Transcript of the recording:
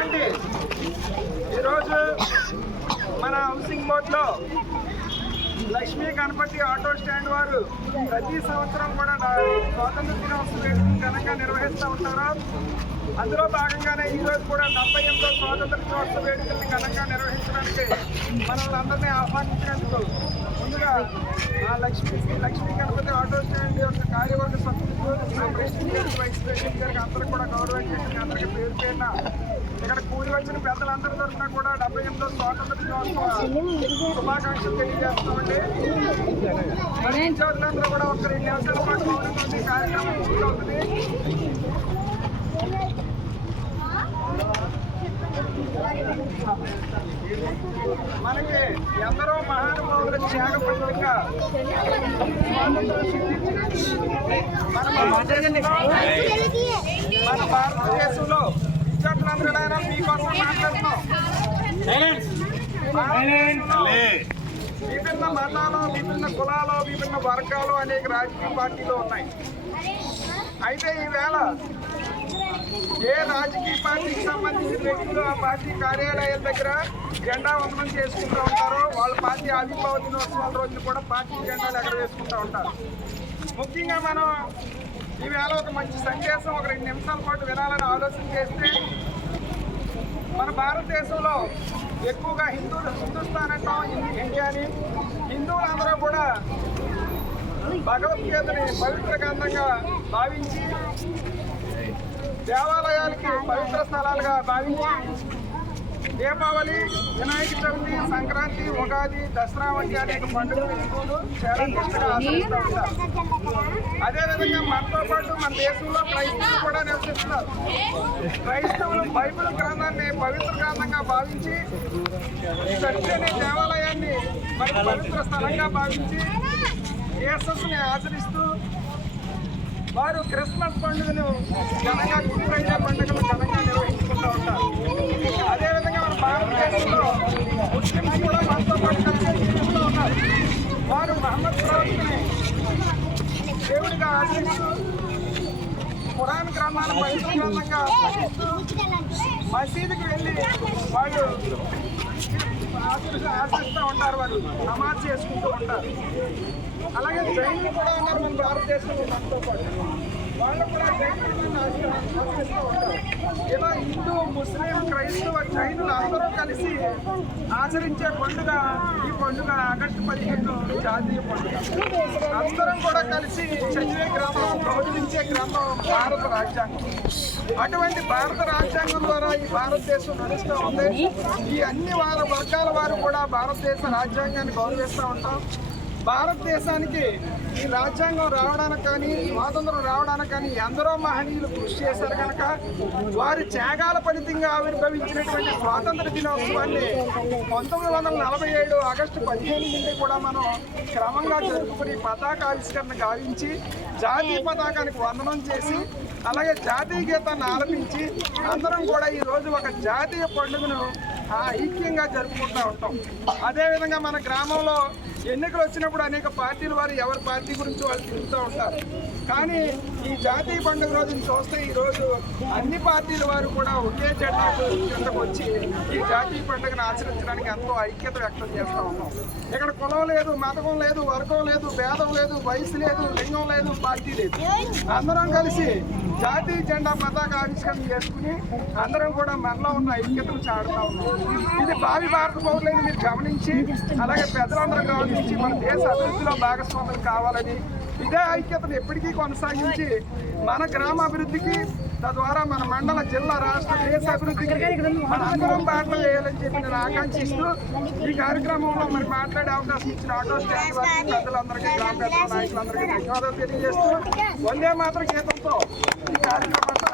అండి ఈరోజు మన హౌసింగ్ బోర్డులో లక్ష్మీ గణపతి ఆటో స్టాండ్ వారు ప్రతి సంవత్సరం కూడా నా- స్వాతంత్ర దినోత్సవ వేడుకలు ఘనంగా నిర్వహిస్తూ ఉంటారు. అందులో భాగంగానే ఈరోజు కూడా డెబ్బై ఎనిమిదో స్వాతంత్ర దినోత్సవ వేడుకల్ని ఘనంగా నిర్వహించడానికి మనల్ని అందరినీ ఆహ్వానించినందుకు ముందుగా ఆ లక్ష్మీ లక్ష్మీ గణపతి ఆటో స్టాండ్ యొక్క కార్యవర్గ సభ్యులకు ప్రెసిడెంట్ గారికి వైస్ ప్రెసిడెంట్ గారికి అందరూ కూడా గౌరవం చేసి అందరికీ పేరు పేరున ఇక్కడ కూలి వచ్చిన పెద్దలందరి తరఫున కూడా డెబ్బై ఎనిమిదో స్వాతంత్ర దినోత్సవ శుభాకాంక్షలు తెలియజేస్తామండి మరి విద్యార్థులందరూ కూడా ఒక రెండు నిమిషాల పాటు కార్యక్రమం పూర్తవుతుంది మనకి ఎందరో మహానుభావుల మన భారతదేశంలో విద్యార్థులందరూ మీకోసం మాట్లాడుతున్నాం విభిన్న మతాలు విభిన్న కులాలు విభిన్న వర్గాలు అనేక రాజకీయ పార్టీలు ఉన్నాయి. అయితే ఈవేళ ఏ రాజకీయ పార్టీకి సంబంధించిన వ్యక్తులు ఆ పార్టీ కార్యాలయాల దగ్గర జెండా వందనం చేసుకుంటూ ఉంటారో వాళ్ళ పార్టీ ఆవిర్భావ దినోత్సవాల రోజున కూడా పార్టీ జెండాలు ఎక్కడ వేసుకుంటూ ఉంటారు. ముఖ్యంగా మనం ఈవేళ ఒక మంచి సందేశం ఒక రెండు నిమిషాల పాటు వినాలని ఆలోచన చేస్తే మన భారతదేశంలో ఎక్కువగా హిందువులు హిందుస్థాన్ అంటాం హిందీ ఇండియా అని హిందువులందరూ కూడా భగవద్గీతని పవిత్ర గ్రంథంగా భావించి దేవాలయాలకి పవిత్ర స్థలాలుగా భావించి దీపావళి వినాయక చవితి సంక్రాంతి ఉగాది దసరా వంటి అనేక పండుగలు హిందువులు చాలా ఆచరిస్తూ ఉంటారు అదేవిధంగా మనతో పాటు మన దేశంలో క్రైస్తవులు కూడా నివసిస్తున్నారు. క్రైస్తవులు బైబిల్ గ్రంథాన్ని పవిత్ర గ్రంథంగా భావించి చర్చి అనే దేవాలయాన్ని మరి పవిత్ర స్థలంగా భావించి యేసస్ని ఆచరిస్తూ వారు క్రిస్మస్ పండుగను ఘనంగా గుడ్ ఫ్రైడే పండుగను ఘనంగా నిర్వహించుకుంటూ ఉంటారు. అదేవిధంగా మన భారతదేశంలో ముస్లిమ్స్ కూడా మనతో పాటు కలిసి జీవిస్తూ ఉన్నారు. వారు మహమ్మద్ ప్రవక్తని దేవుడిగా ఆచరిస్తూ పురాణ గ్రంథాన్ని పవిత్ర గ్రంథంగా పఠిస్తూ మసీదుకి వెళ్ళి వాళ్ళు ఆశిస్తూ ఆచరిస్తూ ఉంటారు వాళ్ళు నమాజ్ చేసుకుంటూ ఉంటారు. అలాగే జైన్లు కూడా ఉన్నారు మన భారతదేశంలో మనతో పాటు వాళ్ళు కూడా ఆచరిస్తూ ఇలా హిందూ ముస్లిం క్రైస్తవ జైనులు అందరూ కలిసి ఆచరించే పండుగ. ఈ పండుగ ఆగస్టు పదిహేను జాతీయ పండుగ. అందరం కూడా కలిసి చదివే గ్రామం గౌరవించే గ్రామం భారత రాజ్యాంగం. అటువంటి భారత రాజ్యాంగం ద్వారా ఈ భారతదేశం నడుస్తూ ఉంది. ఈ అన్ని వారి వర్గాల వారు కూడా భారతదేశ రాజ్యాంగాన్ని గౌరవిస్తూ ఉంటాం. భారతదేశానికి ఈ రాజ్యాంగం రావడానికి కానీ స్వాతంత్రం రావడానికి కానీ ఎందరో మహనీయులు కృషి చేశారు కనుక వారి త్యాగాల ఫలితంగా ఆవిర్భవించినటువంటి స్వాతంత్ర దినోత్సవాన్ని పంతొమ్మిది వందల నలభై ఏడు ఆగస్టు పదిహేను నుండి కూడా మనం క్రమంగా జరుపుకుని పతాకావిష్కరణ గావించి జాతీయ పతాకానికి వందనం చేసి అలాగే జాతీయ గీతాన్ని ఆలపించి అందరం కూడా ఈ రోజు ఒక జాతీయ పండుగను ఐక్యంగా జరుపుకుంటూ ఉంటాం. అదేవిధంగా మన గ్రామంలో ఎన్నికలు వచ్చినప్పుడు అనేక పార్టీలు వారు ఎవరి పార్టీ గురించి వాళ్ళు తిరుగుతూ ఉంటారు. కానీ ఈ జాతీయ పండుగ రోజుని చూస్తే ఈరోజు అన్ని పార్టీల వారు కూడా ఒకే జెండా కిందకు వచ్చి ఈ జాతీయ పండుగను ఆచరించడానికి ఎంతో ఐక్యత వ్యక్తం చేస్తూ ఉన్నాం. ఇక్కడ కులం లేదు మతకం లేదు వర్గం లేదు భేదం లేదు వయసు లేదు లింగం లేదు పార్టీ లేదు. అందరం కలిసి జాతీయ జెండా పతాక ఆవిష్కరణ చేసుకుని అందరం కూడా మనలో ఉన్న ఐక్యతను చాడుతా ఉన్నాం. ఇది భావి భారత పౌరులని మీరు గమనించి అలాగే పెద్దలందరూ గమనించి మన దేశ అభివృద్ధిలో భాగస్వాములు కావాలని ఇదే ఐక్యతను ఎప్పటికీ కొనసాగించి మన గ్రామ అభివృద్ధికి తద్వారా మన మండల జిల్లా రాష్ట్ర దేశ అభివృద్ధికి మన అందరం బాటలు వేయాలని చెప్పి నేను ఆకాంక్షిస్తూ ఈ కార్యక్రమంలో మరి మాట్లాడే అవకాశం ఇచ్చిన ఆటో స్టాండ్ పెద్దలందరికీ గ్రామ పెద్ద నాయకులందరికీ ధన్యవాదాలు తెలియజేస్తూ వందే మాత్రం గీతంతో ఈ కార్యక్రమం